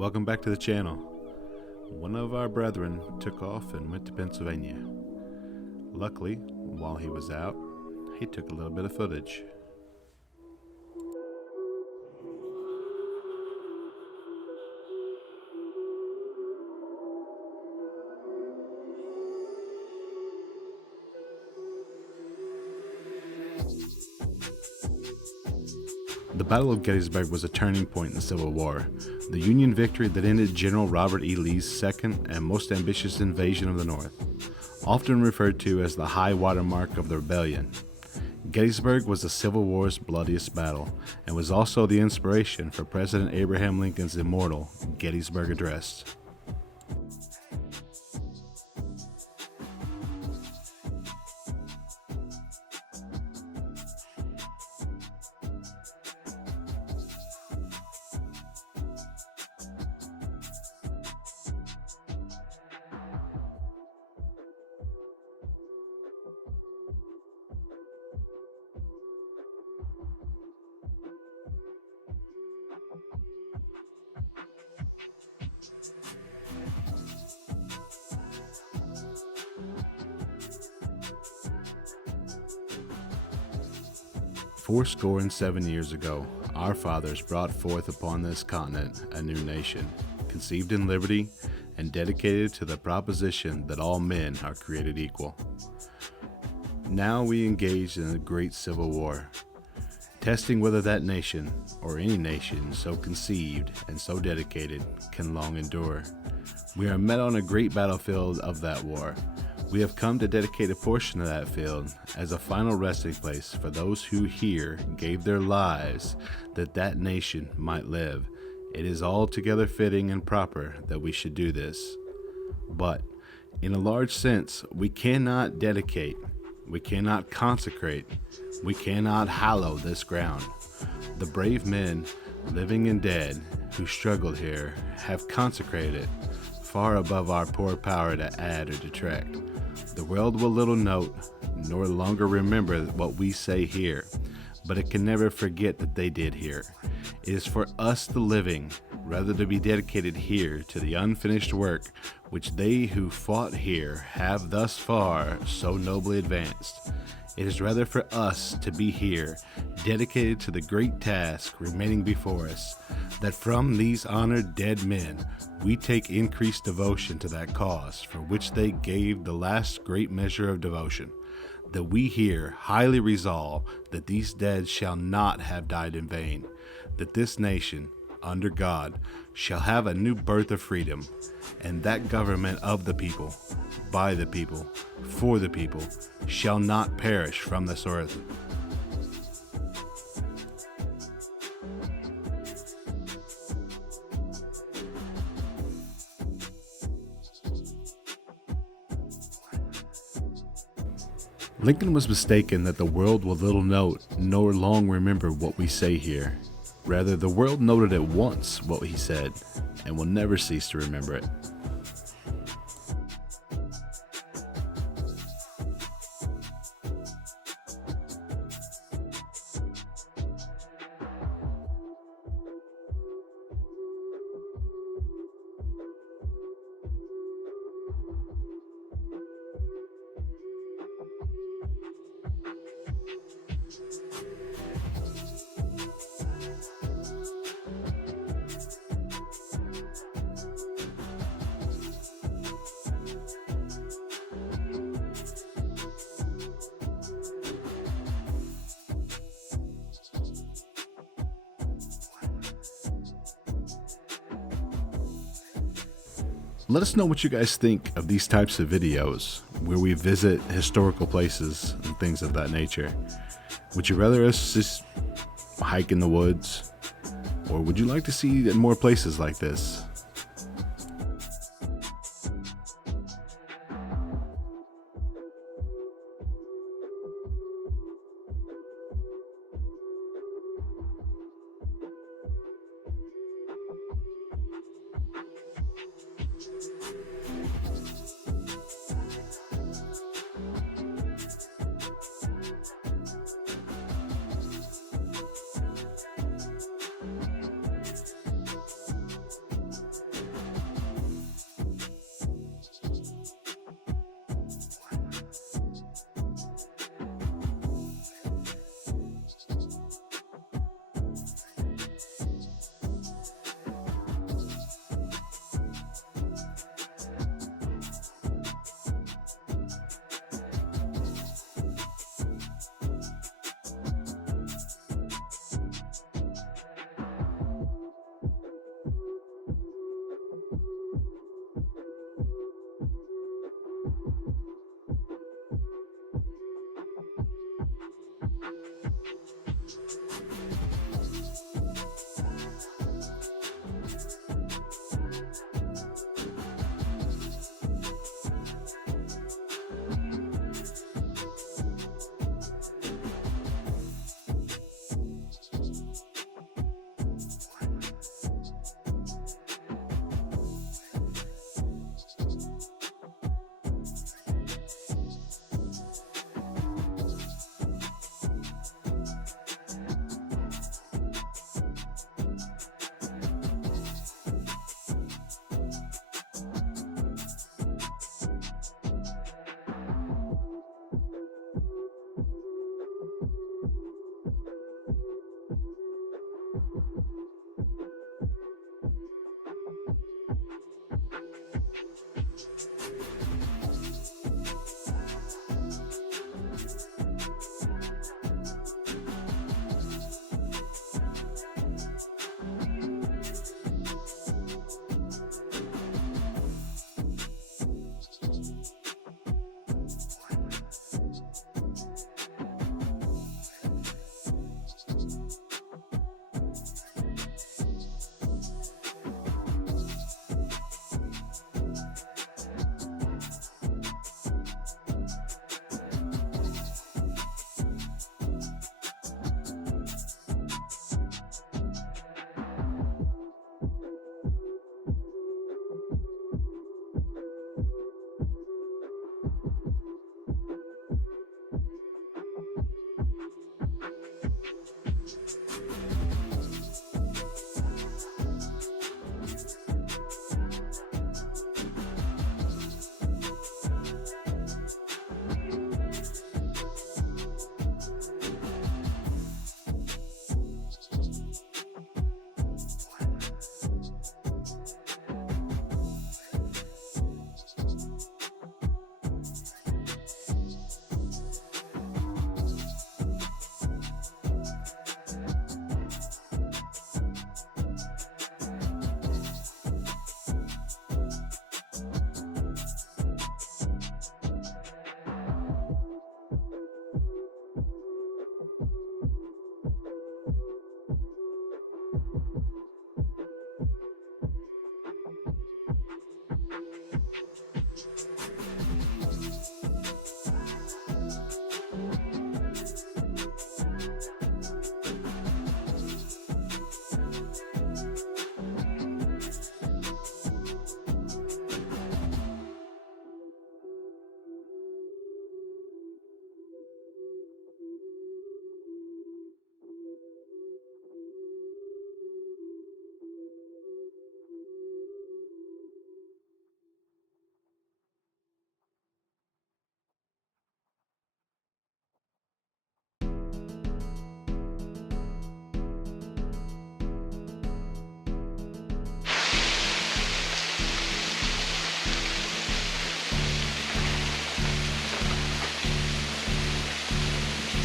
Welcome back to the channel. One of our brethren took off and went to Pennsylvania. Luckily, while he was out, he took a little bit of footage. The Battle of Gettysburg was a turning point in the Civil War, the Union victory that ended General Robert E. Lee's second and most ambitious invasion of the North, often referred to as the high water mark of the rebellion. Gettysburg was the Civil War's bloodiest battle and was also the inspiration for President Abraham Lincoln's immortal Gettysburg Address. Fourscore and 7 years ago, our fathers brought forth upon this continent a new nation, conceived in liberty and dedicated to the proposition that all men are created equal. Now we engage in a great civil war, testing whether that nation, or any nation so conceived and so dedicated, can long endure. We are met on a great battlefield of that war. We have come to dedicate a portion of that field as a final resting place for those who here gave their lives that that nation might live. It is altogether fitting and proper that we should do this. But, in a large sense, we cannot dedicate, we cannot consecrate, we cannot hallow this ground. The brave men, living and dead, who struggled here, have consecrated it, far above our poor power to add or detract. The world will little note, nor longer remember what we say here, but it can never forget that they did here. It is for us the living, rather to be dedicated here to the unfinished work which they who fought here have thus far so nobly advanced. It is rather for us to be here, dedicated to the great task remaining before us, that from these honored dead men we take increased devotion to that cause for which they gave the last great measure of devotion, that we here highly resolve that these dead shall not have died in vain, that this nation, under God, shall have a new birth of freedom, and that government of the people, by the people, for the people, shall not perish from this earth. Lincoln was mistaken that the world will little note nor long remember what we say here. Rather, the world noted at once what he said, and will never cease to remember it. Let us know what you guys think of these types of videos where we visit historical places and things of that nature. Would you rather us just hike in the woods, or would you like to see more places like this?